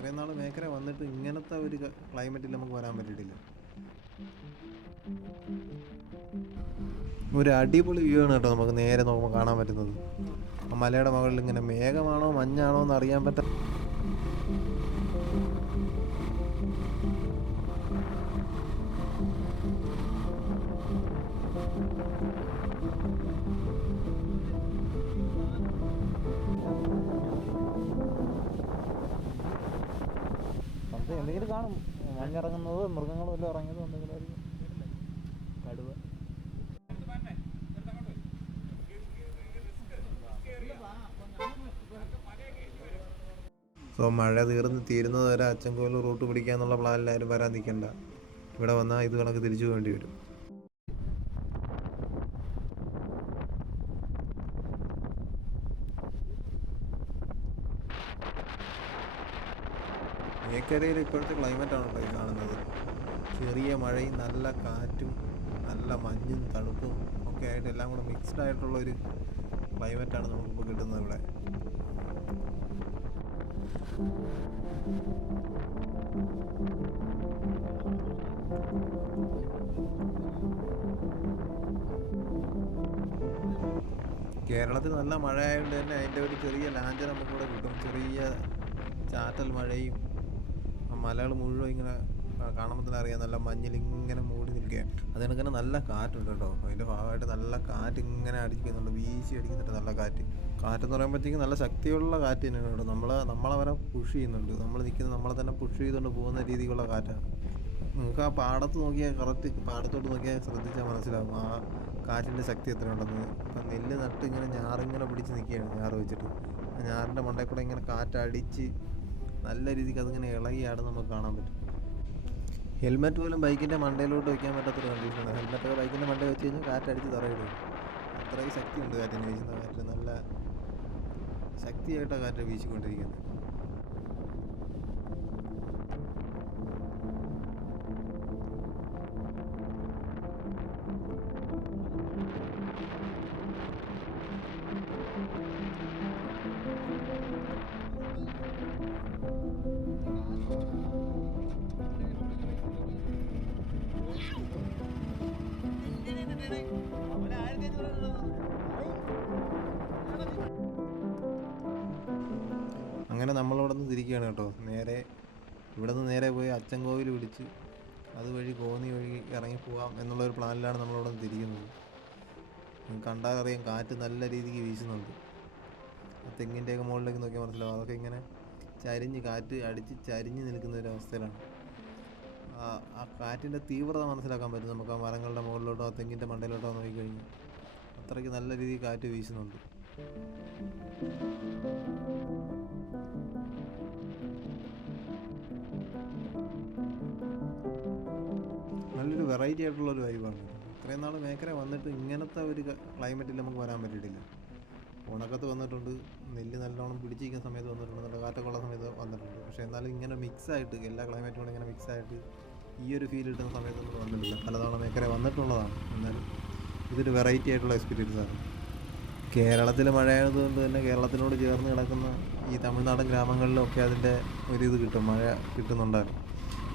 ഇത്രയും നാൾ മേഖല വന്നിട്ട് ഇങ്ങനത്തെ ഒരു ക്ലൈമറ്റിൽ നമുക്ക് വരാൻ പറ്റിയിട്ടില്ല. ഒരു അടിപൊളി വ്യൂ ആണ് കേട്ടോ നമുക്ക് നേരെ നോക്കുമ്പോൾ കാണാൻ പറ്റുന്നത്. ആ മലയുടെ മുകളിൽ ഇങ്ങനെ മേഘമാണോ മഞ്ഞാണോ എന്ന് അറിയാൻ പറ്റാ. എന്തെങ്കിലും കാണും, മഞ്ഞിറങ്ങുന്നത്, മൃഗങ്ങളും എല്ലാം ഇറങ്ങിയത് എന്തെങ്കിലും ആയിരിക്കും. കടുവ സോ മഴ തീരുന്നത് വരെ അച്ചൻകോവിൽ റൂട്ട് പിടിക്കാന്നുള്ള പ്ലാനിലാരും വരാൻ നിൽക്കണ്ട. ഇവിടെ വന്നാൽ ഇത് കണക്ക് തിരിച്ചു വേണ്ടി വരും. മേക്കരയിൽ ഇപ്പോഴത്തെ ക്ലൈമറ്റാണ് കേട്ടോ ഈ കാണുന്നത്. ചെറിയ മഴയും നല്ല കാറ്റും നല്ല മഞ്ഞും തണുപ്പും ഒക്കെ ആയിട്ട് എല്ലാം കൂടെ മിക്സ്ഡ് ആയിട്ടുള്ളൊരു ക്ലൈമറ്റാണ് നമുക്കിപ്പോൾ കിട്ടുന്നത് ഇവിടെ. കേരളത്തിൽ നല്ല മഴ ആയതുകൊണ്ട് തന്നെ അതിൻ്റെ ഒരു ചെറിയ ലാഞ്ച് നമുക്കിവിടെ കിട്ടും. ചെറിയ ചാറ്റൽ മഴയും മലകൾ മുഴുവൻ ഇങ്ങനെ കാണുമ്പോൾ തന്നെ അറിയാം നല്ല മഞ്ഞിൽ ഇങ്ങനെ മൂടി നിൽക്കുക. അതിനൊക്കെ നല്ല കാറ്റുണ്ട് കേട്ടോ. അതിൻ്റെ ഭാഗമായിട്ട് നല്ല കാറ്റ് ഇങ്ങനെ അടിക്കുന്നുണ്ട്, വീശി അടിക്കുന്നുണ്ട് നല്ല കാറ്റ്. കാറ്റെന്ന് പറയുമ്പോഴത്തേക്കും നല്ല ശക്തിയുള്ള കാറ്റ് തന്നെയാണ് കേട്ടോ. നമ്മളവരെ പുഷ് ചെയ്യുന്നുണ്ട്. നമ്മൾ നിൽക്കുന്നത് നമ്മളെ തന്നെ പുഷ് ചെയ്തുകൊണ്ട് പോകുന്ന രീതിക്കുള്ള കാറ്റാണ്. നമുക്ക് ആ പാടത്ത് നോക്കിയാൽ കറക്റ്റ് പാടത്തോട്ട് നോക്കിയാൽ ശ്രദ്ധിച്ചാൽ മനസ്സിലാകും ആ കാറ്റിൻ്റെ ശക്തി എത്ര ഉണ്ടെന്ന്. ഇപ്പം നെല്ല് നട്ട് ഇങ്ങനെ ഞാറിങ്ങനെ പിടിച്ച് നിൽക്കുകയാണ്, ഞാറ് വെച്ചിട്ട്. ആ ഞാറിൻ്റെ മണ്ടയിൽ കൂടെ ഇങ്ങനെ കാറ്റടിച്ച് നല്ല രീതിക്ക് അതിങ്ങനെ ഇളകിയാണ് നമുക്ക് കാണാൻ പറ്റും. ഹെൽമെറ്റ് പോലും ബൈക്കിൻ്റെ മണ്ടയിലോട്ട് വയ്ക്കാൻ പറ്റാത്തൊരു കണ്ടീഷനാണ്. ഹെൽമെറ്റൊക്കെ ബൈക്കിൻ്റെ മണ്ടയിൽ വെച്ച് കഴിഞ്ഞാൽ കാറ്റടിച്ച് തറയിടും. അത്രയും ശക്തിയുണ്ട് കാറ്റിന്. വീശുന്ന കാറ്റ് നല്ല ശക്തിയായിട്ടാണ് കാറ്റ് വീശിക്കൊണ്ടിരിക്കുന്നത്. അങ്ങനെ നമ്മളിവിടെ നിന്ന് തിരിക്കുകയാണ് കേട്ടോ. ഇവിടെ നിന്ന് നേരെ പോയി അച്ചൻകോവിൽ പിടിച്ച് അതുവഴി കോന്നി വഴി ഇറങ്ങിപ്പോവാം എന്നുള്ളൊരു പ്ലാനിലാണ് നമ്മളിവിടെ നിന്ന് തിരിക്കുന്നത്. കണ്ടാൽ അറിയാം കാറ്റ് നല്ല രീതിക്ക് വീശുന്നുണ്ട്. ആ തെങ്ങിൻ്റെയൊക്കെ മുകളിലേക്ക് നോക്കിയാൽ മനസ്സിലാവും. അതൊക്കെ ഇങ്ങനെ കാറ്റ് അടിച്ച് ചരിഞ്ഞ് നിൽക്കുന്ന ഒരു അവസ്ഥയിലാണ്. ആ കാറ്റിൻ്റെ തീവ്രത മനസ്സിലാക്കാൻ പറ്റും നമുക്ക്. ആ മരങ്ങളുടെ മുകളിലോട്ടോ ആ തെങ്ങിൻ്റെ മണ്ടയിലോട്ടോ നോക്കിക്കഴിഞ്ഞാൽ അത്രയ്ക്ക് നല്ല രീതിയിൽ കാറ്റ് വീശുന്നുണ്ട്. നല്ലൊരു വെറൈറ്റി ആയിട്ടുള്ളൊരു വൈബാണ്. ഇത്രയും നാൾ മേഖല വന്നിട്ട് ഇങ്ങനത്തെ ഒരു ക്ലൈമറ്റിൽ നമുക്ക് വരാൻ പറ്റിയിട്ടില്ല. ഉണക്കത്ത് വന്നിട്ടുണ്ട്, നെല്ല് നല്ലോണം പിടിച്ചിരിക്കുന്ന സമയത്ത് വന്നിട്ടുണ്ട്, നല്ല കാറ്റൊക്കെ ഉള്ള സമയത്ത് വന്നിട്ടുണ്ട്. പക്ഷേ എന്നാലും ഇങ്ങനെ മിക്സായിട്ട് എല്ലാ ക്ലൈമറ്റും കൂടെ ഇങ്ങനെ മിക്സായിട്ട് ഈ ഒരു ഫീൽ കിട്ടുന്ന സമയത്തൊന്നും വന്നിട്ടില്ല. പലതവണ മേഖല വന്നിട്ടുള്ളതാണ്, എന്നാലും ഇതൊരു വെറൈറ്റി ആയിട്ടുള്ള എക്സ്പീരിയൻസാണ്. കേരളത്തിൽ മഴയായതുകൊണ്ട് തന്നെ കേരളത്തിനോട് ചേർന്ന് കിടക്കുന്ന ഈ തമിഴ്നാടൻ ഗ്രാമങ്ങളിലൊക്കെ അതിൻ്റെ ഒരിത് കിട്ടും, മഴ കിട്ടുന്നുണ്ടായിരുന്നു.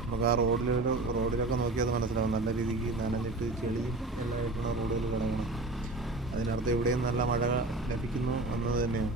നമുക്ക് ആ റോഡിലൊക്കെ നോക്കിയത് മനസ്സിലാവും. നല്ല രീതിക്ക് നനഞ്ഞിട്ട് ചെളിയും എല്ലാം കിട്ടുന്ന റോഡുകൾ കിടക്കണം. അതിനർത്ഥം എവിടെയും നല്ല മഴ ലഭിക്കുന്നു എന്നത് തന്നെയാണ്.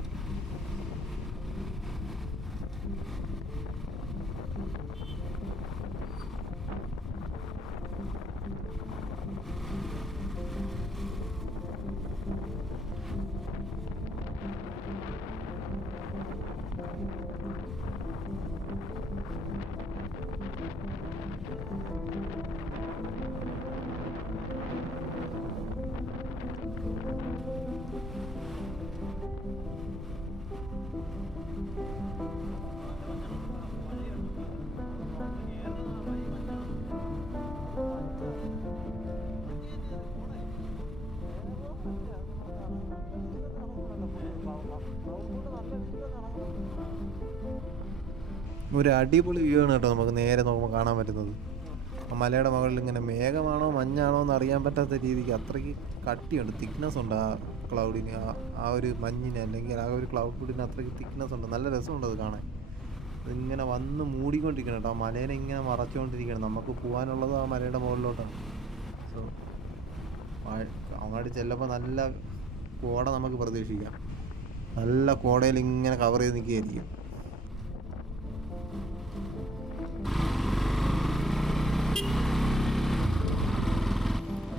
ഒരു അടിപൊളി വ്യൂ ആണ് കേട്ടോ നമുക്ക് നേരെ നോക്കുമ്പോൾ കാണാൻ പറ്റുന്നത്. ആ മലയുടെ മുകളിൽ ഇങ്ങനെ മേഘമാണോ മഞ്ഞാണോ എന്ന് അറിയാൻ പറ്റാത്ത രീതിക്ക് അത്രയ്ക്ക് കട്ടിയുണ്ട്, തിക്നെസ് ഉണ്ട് ആ ക്ലൗഡിന്, ആ ഒരു മഞ്ഞിന് അല്ലെങ്കിൽ ആ ഒരു ക്ലൗഡിന് അത്രയ്ക്ക് തിക്നെസ് ഉണ്ട്. നല്ല രസമുണ്ട് അത് കാണാൻ. ഇതിങ്ങനെ വന്ന് മൂടിക്കൊണ്ടിരിക്കണം കേട്ടോ. ആ മലേനെ ഇങ്ങനെ മറച്ചുകൊണ്ടിരിക്കണം. നമുക്ക് പോകാനുള്ളത് ആ മലയുടെ മുകളിലോട്ടാണ്. സോ അങ്ങോട്ട് ചെല്ലുമ്പോൾ നല്ല കോട നമുക്ക് പ്രതീക്ഷിക്കാം. നല്ല കോടയിൽ ഇങ്ങനെ കവർ ചെയ്ത് നിൽക്കുകയായിരിക്കും.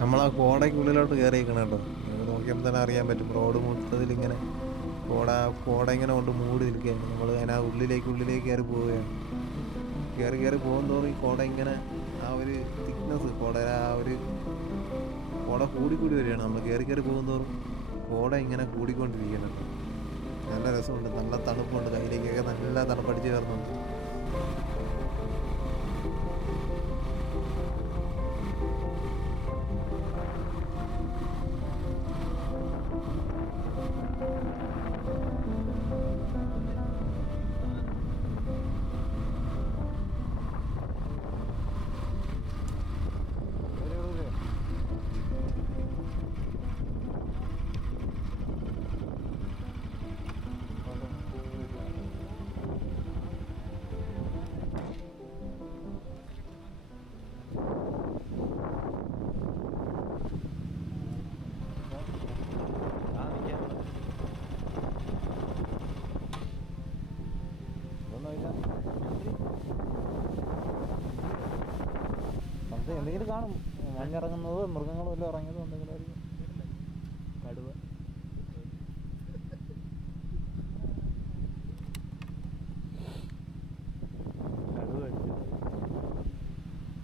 നമ്മൾ ആ കോടയ്ക്കുള്ളിലോട്ട് കയറിയിരിക്കണം കേട്ടോ. നമുക്ക് നോക്കിയപ്പോൾ തന്നെ അറിയാൻ പറ്റും. റോഡ് മൊത്തത്തിൽ ഇങ്ങനെ കോട ഇങ്ങനെ കൊണ്ട് മൂടി നിൽക്കുകയാണ്. നമ്മൾ അതിനാ ഉള്ളിലേക്ക് കയറി പോവുകയാണ്. കയറി പോകും തോറും ഈ കോട ഇങ്ങനെ ആ ഒരു തിക്നെസ് കോടയുടെ ആ ഒരു കോട കൂടി വരികയാണ്. നമ്മൾ കയറി പോകും തോറും കോട ഇങ്ങനെ കൂടിക്കൊണ്ടിരിക്കുകയാണ് കേട്ടോ. നല്ല രസമുണ്ട്, നല്ല തണുപ്പുണ്ട്, കയ്യിലേക്കൊക്കെ നല്ല തണുപ്പടിച്ച് കയറുന്നുണ്ട്. എന്തെങ്കിലും കാണും, മഞ്ഞിറങ്ങുന്നത്, മൃഗങ്ങളും എല്ലാം ഇറങ്ങിയത് എന്തെങ്കിലും ആയിരിക്കും. കടുവ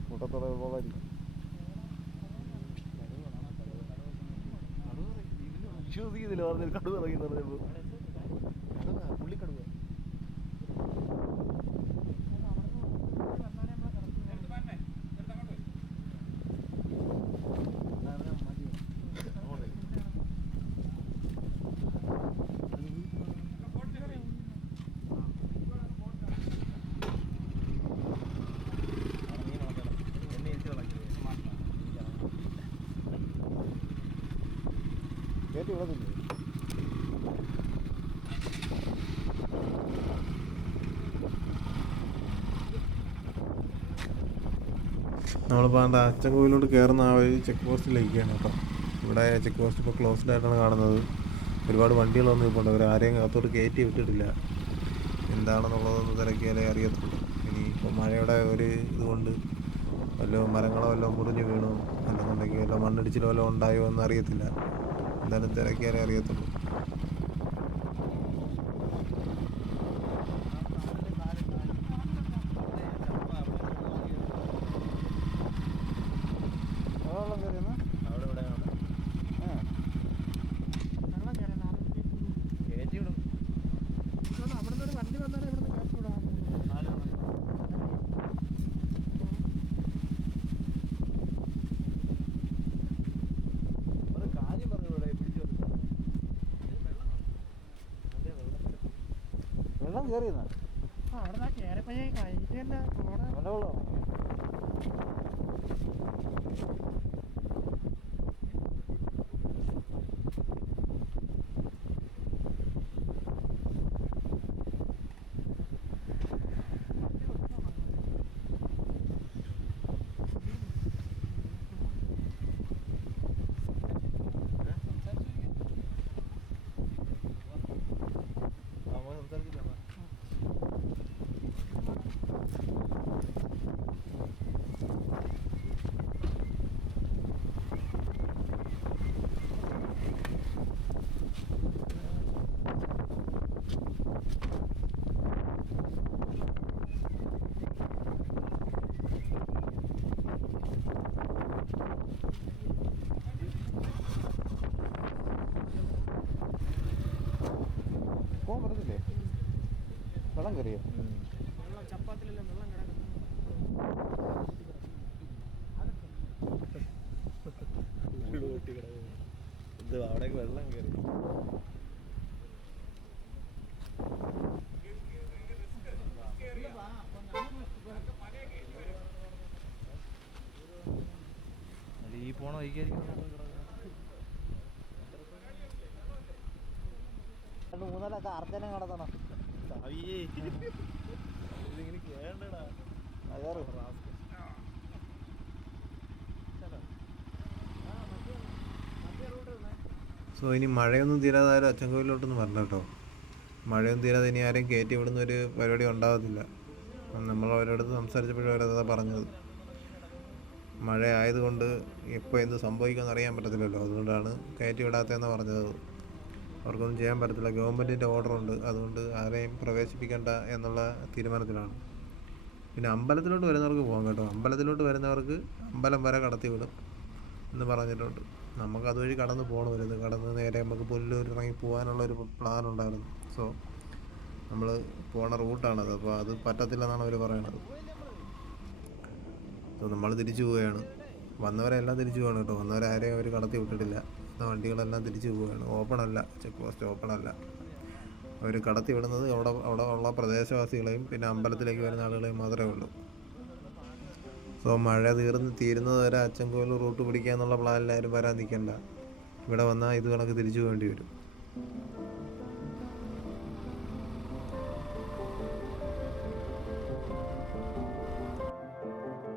കൂട്ടത്തോടെ ഉള്ളതായിരിക്കും. വിശ്വസിക്കുന്നില്ല പറഞ്ഞ കടുവ ഇറങ്ങി പറഞ്ഞപ്പോൾ. പുള്ളിക്കടുവ കയറ്റി വിടത്തില്ലേ? നമ്മളിപ്പോൾ ആ അച്ചൻകോവിലോട്ട് കയറുന്ന ആ ഒരു ചെക്ക് പോസ്റ്റിലേക്കാണ് കേട്ടോ. ഇവിടെ ചെക്ക് പോസ്റ്റ് ഇപ്പോൾ ക്ലോസ്ഡ് ആയിട്ടാണ് കാണുന്നത്. ഒരുപാട് വണ്ടികളൊന്നും ഇപ്പോൾ ഉണ്ട്. അവർ ആരെയും അകത്തോട്ട് കയറ്റി വിട്ടിട്ടില്ല. എന്താണെന്നുള്ളതൊന്ന് തിരക്കിയാലേ അറിയത്തുള്ളൂ. ഇനി ഇപ്പോൾ മഴയുടെ ഒരു ഇതുകൊണ്ട് വല്ല മരങ്ങളോ വല്ലതും മുറിഞ്ഞ് വീണോ അല്ലെന്നുണ്ടെങ്കിൽ വല്ല മണ്ണിടിച്ചിലോ വല്ലതും ഉണ്ടായോ എന്ന് അറിയത്തില്ല. എന്തായാലും തിരക്കിയാലേ അറിയത്തുള്ളൂ. വെള്ളം കയറിയെന്നാ അവിടെ കയറിപ്പോയി കഴിഞ്ഞിട്ട് തന്നെ നല്ല വെള്ളം. പോകാൻ പറ്റത്തില്ലേ? വെള്ളം കയറിയോ? ചപ്പാത്തിലെല്ലാം വെള്ളം കിടക്കുന്നു. അവിടേക്ക് വെള്ളം കയറി. ഈ പോണ വൈകായിരിക്കും. 2-3 അർജനം കടത്തണം. കയറ്. സോ ഇനി മഴയൊന്നും തീരാതായാലും അച്ചൻകോവിലോട്ടൊന്നും വരണം കേട്ടോ. മഴയൊന്നും തീരാതെ ഇനി ആരെയും കയറ്റി വിടുന്ന ഒരു പരിപാടി ഉണ്ടാകത്തില്ല. നമ്മൾ അവരോട് സംസാരിച്ചപ്പോഴും അവരതാ പറഞ്ഞത്. മഴ ആയതുകൊണ്ട് എപ്പോൾ എന്ത് സംഭവിക്കുമെന്ന് അറിയാൻ പറ്റത്തില്ലല്ലോ, അതുകൊണ്ടാണ് കയറ്റി വിടാത്തതെന്നാണ് പറഞ്ഞത്. അവർക്കൊന്നും ചെയ്യാൻ പറ്റത്തില്ല, ഗവൺമെൻറ്റിൻ്റെ ഓർഡറുണ്ട്, അതുകൊണ്ട് ആരെയും പ്രവേശിപ്പിക്കേണ്ട എന്നുള്ള തീരുമാനത്തിലാണ്. പിന്നെ അമ്പലത്തിലോട്ട് വരുന്നവർക്ക് പോകാം കേട്ടോ. അമ്പലത്തിലോട്ട് വരുന്നവർക്ക് അമ്പലം വരെ കടത്തി വിടും എന്ന് പറഞ്ഞിട്ടുണ്ട്. നമുക്ക് അതുവഴി കടന്ന് പോകണമായിരുന്നു. കടന്ന് നേരെ നമുക്ക് പുല്ലൂർ ഇറങ്ങി പോകാനുള്ളൊരു പ്ലാൻ ഉണ്ടായിരുന്നു. സോ നമ്മൾ പോണ റൂട്ടാണത്, അപ്പോൾ അത് പറ്റത്തില്ലെന്നാണ് അവർ പറയണത്. സോ നമ്മൾ തിരിച്ചു പോവുകയാണ്. വന്നവരെല്ലാം തിരിച്ചു പോകണം കേട്ടോ. വന്നവരെ ആരെയും അവർ കടത്തി വിട്ടിട്ടില്ല. വണ്ടികളെല്ലാം തിരിച്ചു പോവുകയാണ്. ഓപ്പണല്ല, ചെക്ക് പോസ്റ്റ് ഓപ്പണല്ല. അവർ കടത്തി വിടുന്നത് അവിടെ ഉള്ള പ്രദേശവാസികളെയും പിന്നെ അമ്പലത്തിലേക്ക് വരുന്ന ആളുകളെയും മാത്രമേ ഉള്ളൂ. സോ മഴ തീരുന്നത് വരെ അച്ചൻകോവിൽ റൂട്ട് പിടിക്കുക എന്നുള്ള പ്ലാനിൽ ആരും വരാൻ നിൽക്കണ്ട. ഇവിടെ വന്നാൽ ഇത് കണക്ക് തിരിച്ചു പോകേണ്ടി വരും.